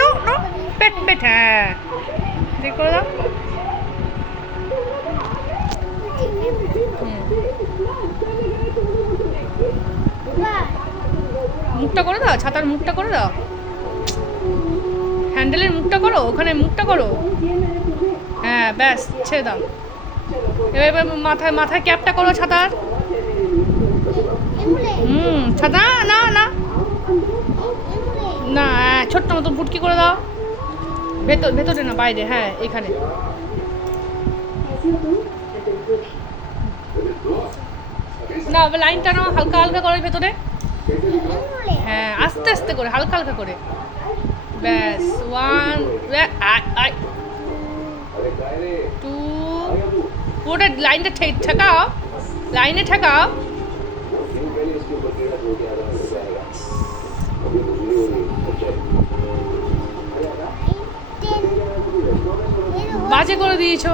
No no, পেট পেট হ্যাঁ। ঠিক করে দাও। মুখটা করে দাও, ছাতার মুখটা করে দাও। হ্যান্ডেলের মুখটা করো, ওখানে মুখটা করো। হ্যাঁ ব্যাস, ছেড়ে দাও। এবার এবার মাথায় মাথায় ক্যাপটা করো ছাতার। হুম, ছাতা, না না। ছোট্ট মতো ফুটকি করে দাও। ভেতর, ভেতরে না, বাইরে হ্যাঁ এখানে। না লাইনটা নাও, হালকা হালকা করে ভেতরে। হ্যাঁ আস্তে আস্তে করে, হালকা হালকা করে। ব্যাস ওয়ান টু পুরোটা লাইনটা ঠেকাও। লাইনে ঠেকাও। বাজে করে দিয়েছ।